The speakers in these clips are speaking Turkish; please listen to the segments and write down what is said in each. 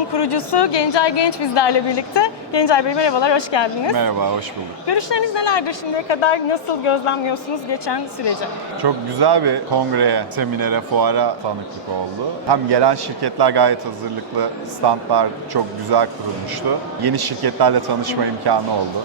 Sağlık.com kurucusu Gencay Genç bizlerle birlikte. Gencay Bey merhabalar, hoş geldiniz. Merhaba, hoş bulduk. Görüşleriniz nelerdir şimdiye kadar? Nasıl gözlemliyorsunuz geçen süreci? Çok güzel bir kongreye, seminere, fuara tanıklık oldu. Hem gelen şirketler gayet hazırlıklı, standlar çok güzel kurulmuştu. Yeni şirketlerle tanışma imkanı oldu.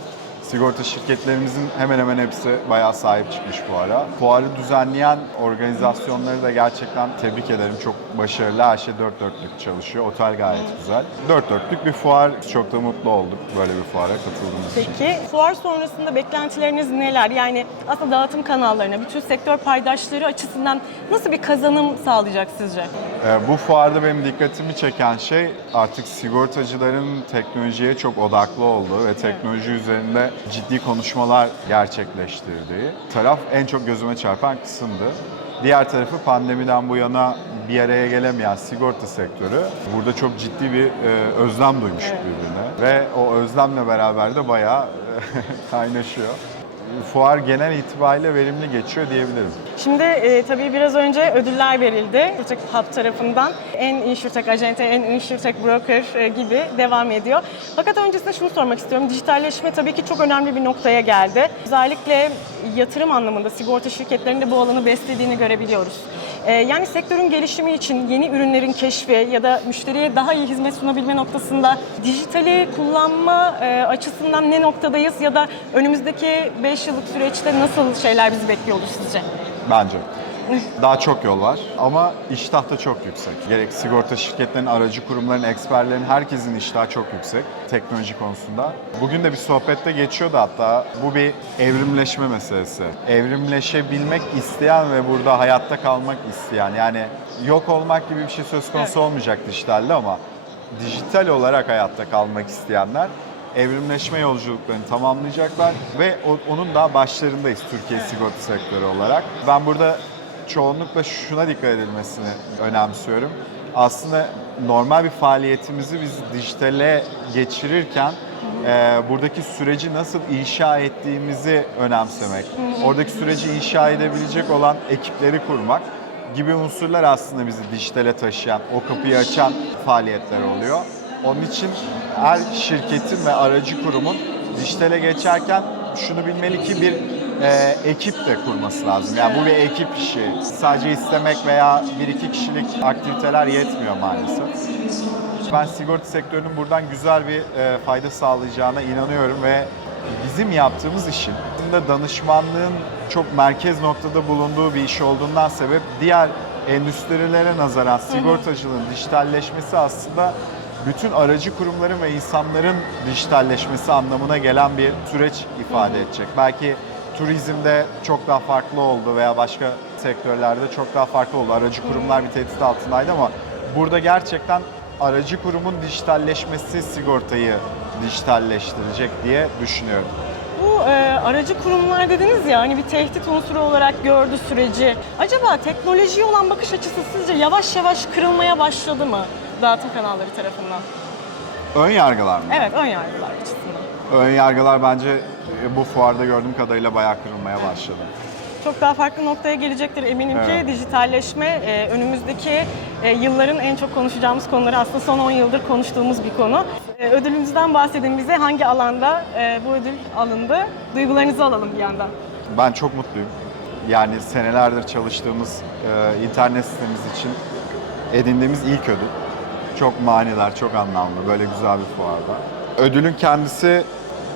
Sigorta şirketlerimizin hemen hemen hepsi bayağı sahip çıkmış bu ara. Fuarı düzenleyen organizasyonları da gerçekten tebrik ederim. Çok başarılı, her şey dört dörtlük çalışıyor. Otel gayet güzel. Dört dörtlük bir fuar. Çok da mutlu olduk böyle bir fuara katıldığımız için. Peki fuar sonrasında beklentileriniz neler? Yani aslında dağıtım kanallarına, bütün sektör paydaşları açısından nasıl bir kazanım sağlayacak sizce? Ee, Bu fuarda benim dikkatimi çeken şey artık sigortacıların teknolojiye çok odaklı olduğu ve teknoloji üzerinde ciddi konuşmalar gerçekleştirdiği taraf en çok gözüme çarpan kısımdı. Diğer tarafı pandemiden bu yana bir araya gelemeyen sigorta sektörü burada çok ciddi bir e, özlem duymuş birbirine ve o özlemle beraber de bayağı e, kaynaşıyor. Fuar genel itibariyle verimli geçiyor diyebilirim. Şimdi e, tabii biraz önce ödüller verildi. Insurtech Hub tarafından. En Insurtech Ajente, en Insurtech Broker e, gibi devam ediyor. Fakat öncesinde şunu sormak istiyorum. Dijitalleşme tabii ki çok önemli bir noktaya geldi. Özellikle yatırım anlamında sigorta şirketlerinde bu alanı beslediğini görebiliyoruz. E, yani sektörün gelişimi için yeni ürünlerin keşfi ya da müşteriye daha iyi hizmet sunabilme noktasında dijitali kullanma e, açısından ne noktadayız ya da önümüzdeki 5 yıllık süreçte nasıl şeyler bizi bekliyor olur sizce? Bence. Daha çok yol var ama iştah da çok yüksek. Gerek sigorta şirketlerinin, aracı kurumların, eksperlerin, herkesin iştahı çok yüksek teknoloji konusunda. Bugün de bir sohbette geçiyordu hatta. Bu bir evrimleşme meselesi. Evrimleşebilmek isteyen ve burada hayatta kalmak isteyen yani yok olmak gibi bir şey söz konusu Evet. olmayacak dijitalde ama dijital olarak hayatta kalmak isteyenler evrimleşme yolculuklarını tamamlayacaklar ve onun da başlarındayız Türkiye sigorta sektörü olarak. Ben burada çoğunlukla şuna dikkat edilmesini önemsiyorum. Aslında normal bir faaliyetimizi biz dijitale geçirirken e, buradaki süreci nasıl inşa ettiğimizi önemsemek, oradaki süreci inşa edebilecek olan ekipleri kurmak gibi unsurlar aslında bizi dijitale taşıyan, o kapıyı açan faaliyetler oluyor. Onun için her şirketin ve aracı kurumun dijitale geçerken şunu bilmeli ki bir e, ekip de kurması lazım. Yani bu bir ekip işi. Sadece istemek veya bir iki kişilik aktiviteler yetmiyor maalesef. Ben sigorta sektörünün buradan güzel bir e, fayda sağlayacağına inanıyorum ve bizim yaptığımız işin aslında danışmanlığın çok merkez noktada bulunduğu bir iş olduğundan sebep diğer endüstrilere nazaran sigortacılığın dijitalleşmesi aslında bütün aracı kurumların ve insanların dijitalleşmesi anlamına gelen bir süreç ifade edecek. Belki turizmde çok daha farklı oldu veya başka sektörlerde çok daha farklı oldu. Aracı kurumlar bir tehdit altındaydı ama burada gerçekten aracı kurumun dijitalleşmesi sigortayı dijitalleştirecek diye düşünüyorum. Bu e, aracı kurumlar dediniz ya hani bir tehdit unsuru olarak gördü süreci. Acaba teknolojiye olan bakış açısı sizce yavaş yavaş kırılmaya başladı mı dağıtım kanalları tarafından? Ön yargılar mı? Evet ön yargılar açısından. Ön yargılar bence e, bu fuarda gördüğüm kadarıyla bayağı kırılmaya başladı. Çok daha farklı noktaya gelecektir eminim ki Evet. dijitalleşme e, önümüzdeki e, yılların en çok konuşacağımız konuları aslında son 10 yıldır konuştuğumuz bir konu. E, ödülümüzden bahsedin bize hangi alanda e, bu ödül alındı? Duygularınızı alalım bir yandan. Ben çok mutluyum. Yani senelerdir çalıştığımız e, internet sitemiz için edindiğimiz ilk ödül. Çok manidar, çok anlamlı. Böyle güzel bir fuarda. Ödülün kendisi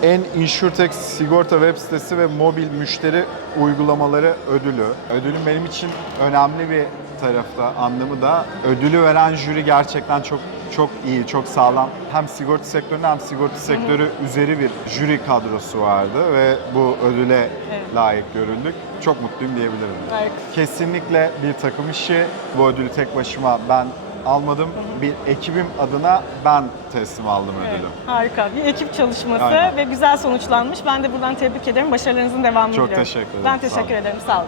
en InsurTech sigorta web sitesi ve mobil müşteri uygulamaları ödülü. Ödülün benim için önemli bir tarafta anlamı da ödülü veren jüri gerçekten çok çok iyi, çok sağlam. Hem sigorta sektöründe hem sigorta sektörü üzeri bir jüri kadrosu vardı ve bu ödüle Evet. layık görüldük. Çok mutluyum diyebilirim. Harika. Kesinlikle bir takım işi. Bu ödülü tek başıma ben almadım. Bir ekibim adına ben teslim aldım Evet, ödülü. harika. Bir ekip çalışması Aynen. ve güzel sonuçlanmış. Ben de buradan tebrik ederim. Başarılarınızın devamını Çok diliyorum. teşekkür ederim. Ben Sağ teşekkür olun. ederim. Sağ olun.